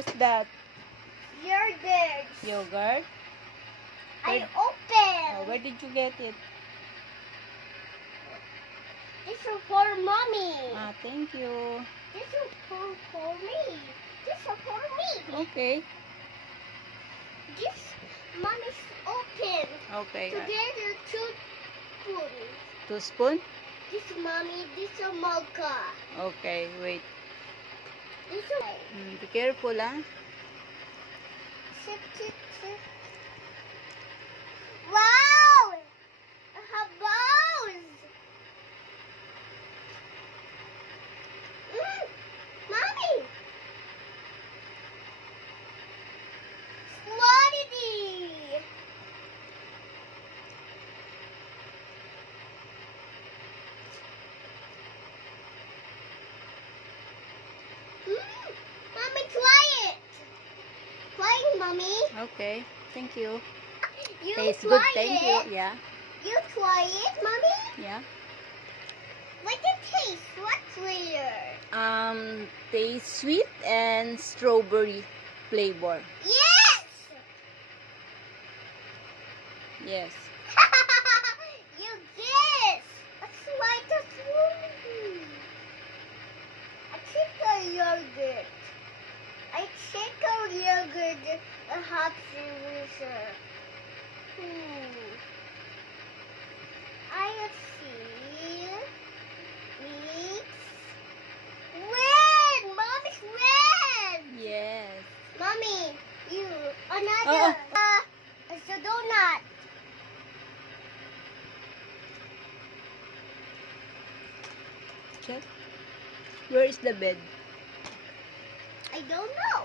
What's that? Yogurt. Yogurt? I Oh, open. where did you get it? This is for mommy. Ah, thank you. This is for me. This is for me. Okay. This mommy's open. Okay. Together two spoons. 2 spoon? This mommy, this is mocha. Okay, wait. This is Be careful, ah. sit. Wow! I have balls. Mommy! Slotty! Mommy, try it. Try it, Mommy. Okay, thank you. You Tastes try good, thank it. you. Yeah, You try it, Mommy. yeah. What the taste? What flavor? Taste sweet and strawberry flavor. Yes! Yes. You guess. What's like a smoothie? I take a yogurt. I take a yogurt and hot juicer. I see. Mix. Red! Mommy's red! Yes. Mommy, you. Another. It's a donut. Check. Where is the bed? I don't know.